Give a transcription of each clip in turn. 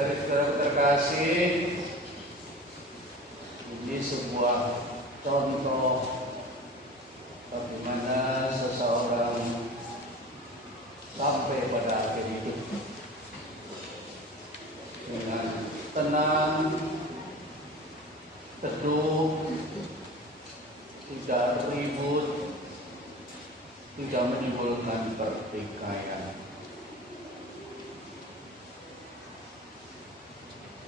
Saudara-saudara terkasih, ini sebuah contoh bagaimana seseorang sampai pada akhir hidup dengan tenang, teduh, tidak ribut, tidak menimbulkan pertikaian.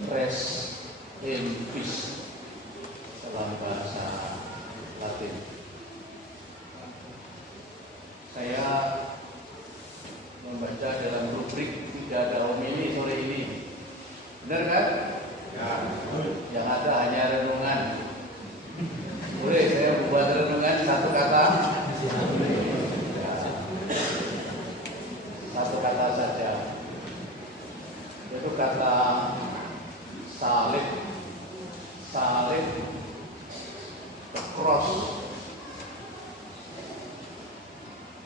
Rest in peace dalam bahasa Latin. Saya membaca dalam rubrik tidak ada homili sore ini. Benar kan? Ya. Yang ada hanya renungan. Boleh saya buat renungan satu kata? Ya. Satu kata saja. Itu kata salib. Salib, cross.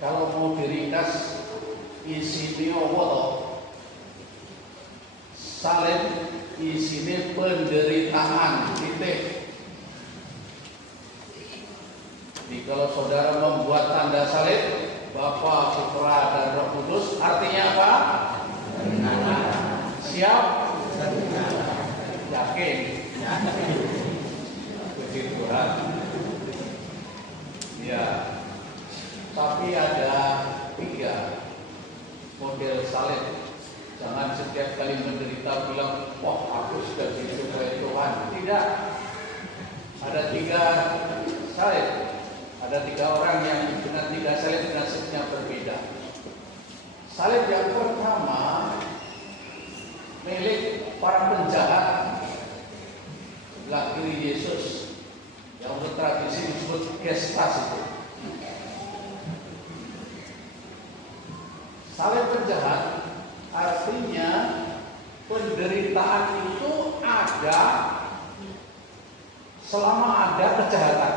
Kalau mau diringkas isinya apa toh? Salib isinya penderitaan, titik. Jadi kalau saudara membuat tanda salib, Bapa, Putra, dan Roh Kudus, artinya apa? Siap? Yakin? Puji Tuhan. Ya. Tapi ada 3 model salib. Jangan setiap kali menderita bilang, wah aku sudah disukai Tuhan. Tidak. Ada 3 salib. Ada 3 orang yang dengan 3 salib nasibnya berbeda. Salib yang pertama milik para penjahat laki Yesus yang bertradisi disebut gestas itu. Salib penjahat artinya penderitaan itu ada selama ada kejahatan.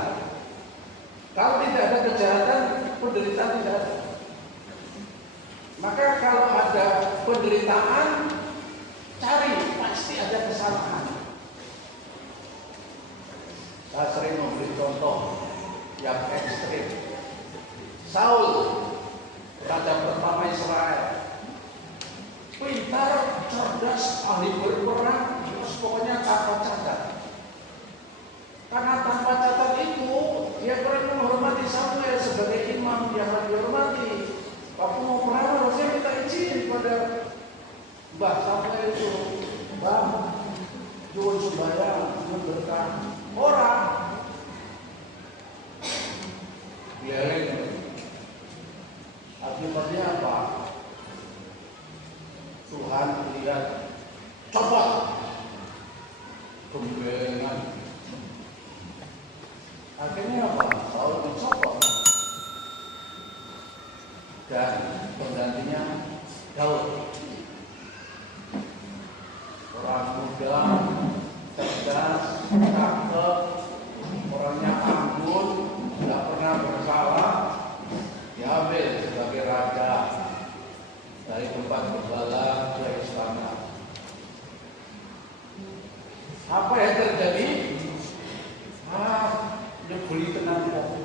Kalau tidak ada kejahatan, penderitaan tidak ada. Maka kalau ada penderitaan, cari, pasti ada kesalahan. Saya sering memberi contoh yang ekstrim. Saul, raja pertama Israel, pintar, cerdas, ahli berperang, terus pokoknya tanpa cacat. Karena tanpa cacat itu, dia kurang menghormati Samuel sebagai imam yang harus dihormati. Waktu mau perang harusnya minta izin pada Mbah Samuel itu, Bang, jual sembahyang, berkah orang. Biarin. Akibatnya apa? Tuhan lihat, copot gembengan. Akhirnya apa? Saul dicopot. Dan penggantinya Daud. Orang muda, cerdas, cakep, orangnya anggun, tidak pernah bersalah, diambil sebagai raja dari tempat gembala ke istana. Apa yang terjadi? Nyebuli tenang kok.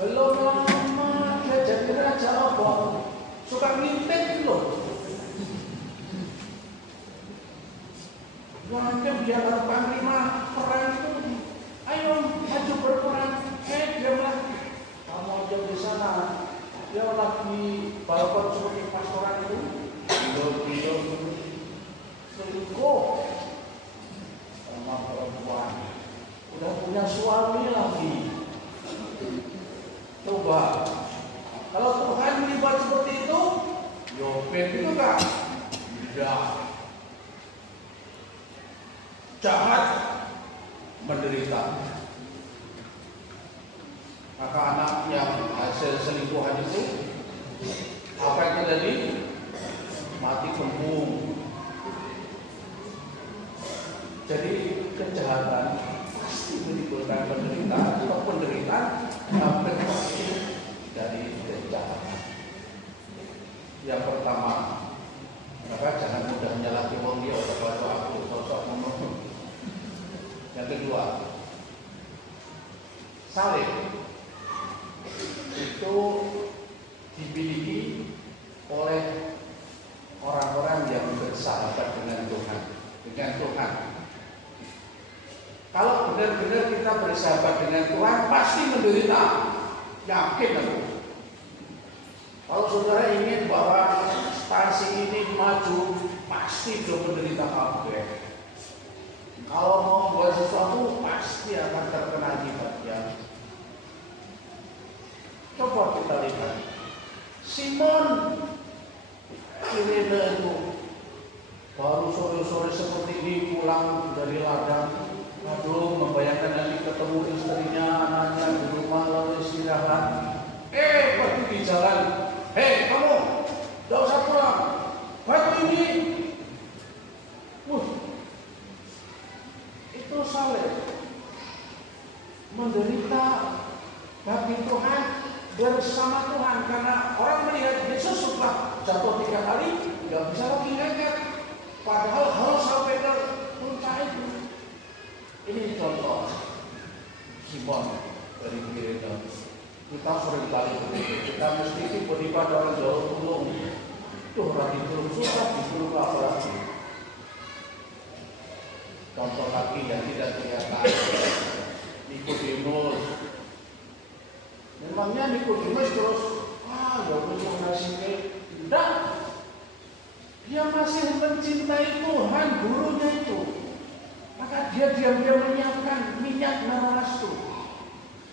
Belum lama dia jadi raja apa? Suka ngintip loh. Mungkin dia kalau panglima perang itu, ayo maju berperang. Dia bilang, kamu aja di sana. Dia lagi balapan seperti pastoran itu, bilo selingkuh sama perempuan. Udah punya suami lagi. Coba, kalau Tuhan dibuat seperti itu, Yobed itu kan tidak. Jahat, menderita. Maka anak yang hasil selingkuhan itu, apa yang terjadi? Mati kembung. Jadi kejahatan pasti menimbulkan penderitaan atau penderitaan sampai pasti dari kejahatan. Yang pertama, maka jangan mudah menyalahkan salib itu dimiliki oleh orang-orang yang bersahabat dengan Tuhan. Kalau benar-benar kita bersahabat dengan Tuhan, pasti menderita. Yakin aku. Kalau saudara ingin bahwa stasi ini maju, pasti sudah menderita kabeh. Kalau mau buat sesuatu, pasti akan terkena akibatnya. Coba kita lihat. Simon Kirene itu baru sore-sore seperti ini pulang dari ladang. Aduh, membayangkan nanti ketemu istrinya, anaknya di rumah lalu istirahat. Pergi di jalan. Kamu, gak usah pulang. Batu ini. Itu salib. Menderita bagi Tuhan bersama Tuhan, karena orang melihat Yesus setelah jatuh 3 kali nggak bisa lagi ngangkat, padahal harus sampai ke puncak itu. Ini contoh Simon dari Kirene. Kita sering kali kita mesti tiba-tiba orang jauh tulung itu orang ditulung susah, ditulung apalagi. Contoh lagi yang tidak kelihatan, Nikodemus. Memangnya Nikodemus terus ya udah nasibnya tidak. Dia masih mencintai Tuhan, gurunya itu. Maka dia diam-diam menyiapkan minyak narastu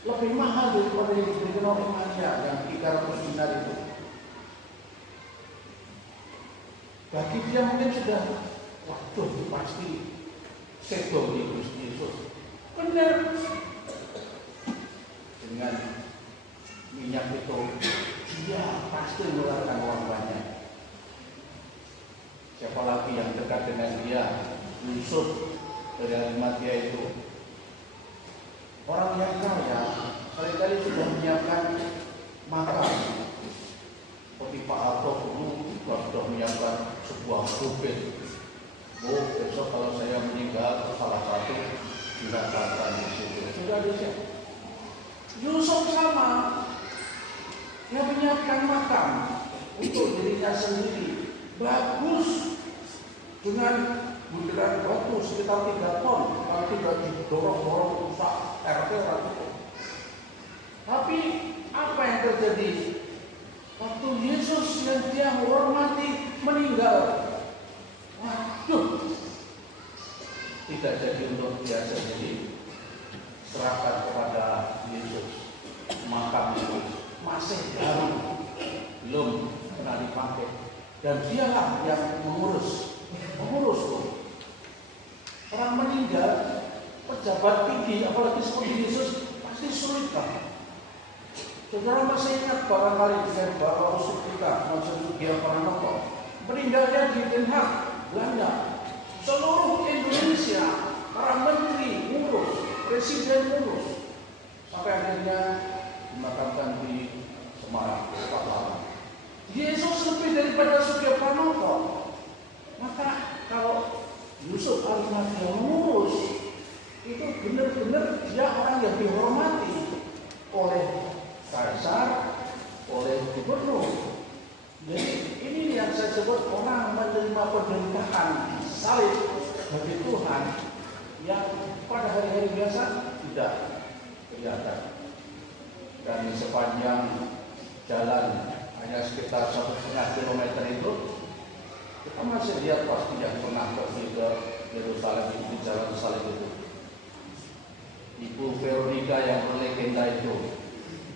lebih mahal daripada yang diberikan oleh Maria yang 300 dinar itu. Bagi dia mungkin sudah, waduh pasti sedo di Gusti Yesus. Benar. Dengan minyak itu dia pasti mengeluarkan uang banyak. Siapa lagi yang dekat dengan dia? Yusuf dari Arimatia itu orang yang kaya, seringkali sudah menyiapkan makam. Seperti Pak Harto dulu sudah menyiapkan sebuah bukit. Besok kalau saya meninggal, salah satu dilakukan di situ. Sudah ada. Yusuf sama, dia menyiapkan makam untuk dirinya sendiri, bagus dengan bundaran batu sekitar 3 ton, kalau tidak didorong-dorong rusak RT itu. Tapi apa yang terjadi? Waktu Yesus yang dia hormati meninggal, waduh, tidak jadi untuk dia sendiri, serahkan kepada Yesus. Makam itu masih baru, belum pernah dipakai, dan dialah yang mengurus. Orang meninggal, pejabat tinggi, apalagi seperti Yesus, pasti sulit kan? Saudara masih ingat barangkali dengan Bapak Usuk kita, Monsignor Sugiya Pranoto, meninggalnya di Den Haag, Belanda. Seluruh Indonesia, para menteri ngurus, presiden ngurus, sampai akhirnya dimakamkan di Semarang, Pahlawan. Yesus lebih daripada Sugiya Pranoto. Maka kalau Yusuf Arimatia mengurus, itu benar-benar dia orang yang dihormati oleh kaisar, oleh gubernur. Jadi ini yang saya sebut orang menerima penderitaan salib bagi Tuhan yang pada hari-hari biasa tidak kelihatan. Dan di sepanjang jalan hanya sekitar 1,5 kilometer itu, kita masih lihat pasti yang pernah pergi ke Yerusalem itu, di jalan salib itu. Ibu Veronica yang berlegenda itu,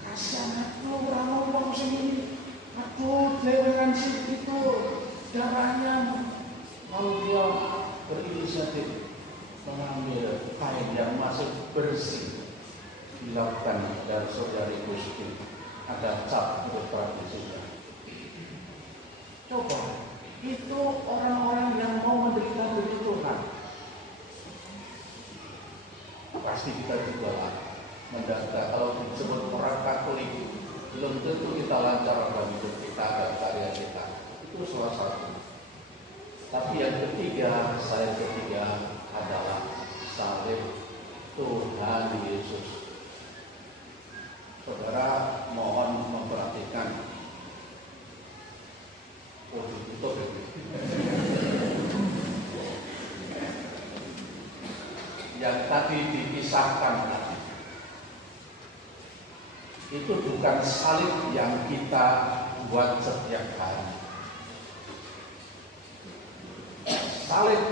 kasihan aku orang-orang sini, aku leweran situ darahnya. Lalu dia berinisiatif mengambil kain yang masih bersih, dilakukan dari saudari Gusti, ada cap untuk tradisinya. Coba. Itu orang-orang yang mau menderita demi Tuhan. Pasti kita juga lah mendaftar. Kalau disebut orang Katolik, belum tentu kita lancar dalam hidup kita dan karya kita. Itu salah satu. Tapi yang ketiga adalah salib Tuhan Yesus. yang tadi dikisahkan tadi, itu bukan salib yang kita buat setiap hari. Salib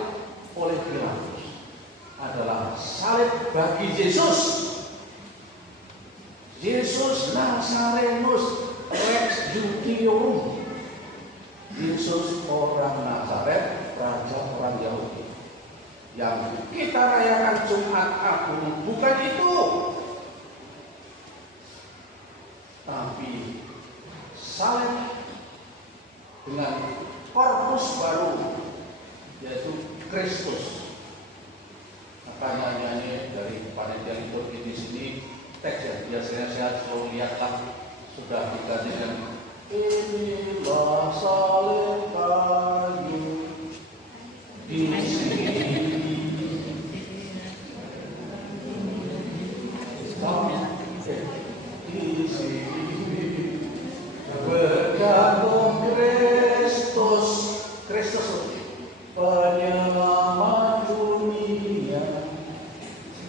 oleh Pilatus adalah salib bagi Yesus. Yesus Nazarenus Rex Judiorum. Yesus orang Nazaret, raja orang Yahudi. Yang kita rayakan Jumat Agung bukan itu, tapi salib dengan korpus baru, yaitu Kristus. Makanya nyanyi dari panitia liturgi di sini, teks yang biasanya saya selalu lihatlah sudah diganti dengan inilah salib kayu di sini. Di sini bergantung Kristus, penyelamat dunia.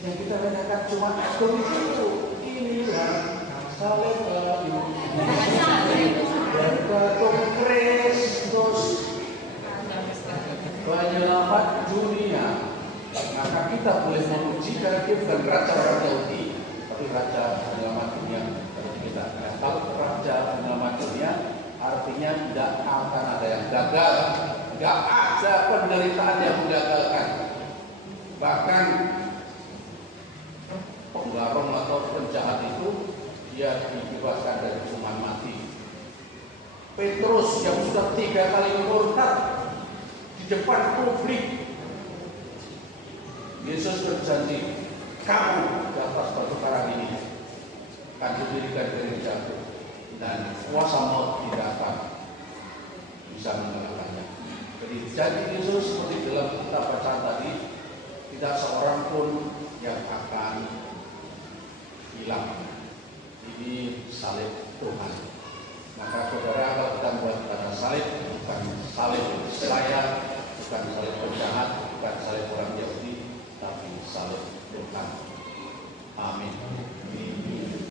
Yang kita katakan cuma agung itu, inilah salib kayu. Bergantung Kristus, penyelamat dunia. Maka kita boleh memuji karena dia bukan raja orang Yahudi, tapi raja penyelamat dunia. Kita kalau raja penyelamat dunia artinya tidak akan ada yang gagal, tidak ada penderitaan yang menggagalkan. Bahkan penggarong atau penjahat itu dia dibebaskan dari hukuman mati. Petrus yang sudah 3 kali murtad di depan publik, Yesus berjanji, kamu di atas batu karang ini akan didirikan gerejaku dan kuasa maut tidak akan bisa mengalahkannya. Jadi janji Yesus seperti dalam kita baca tadi, tidak seorang pun yang akan hilang. Ini salib Tuhan. Maka saudara, kalau kita buat tanda salib, bukan salib saya, bukan salib penjahat, bukan salib orang Yahudi, tapi salib Tuhan. Amin.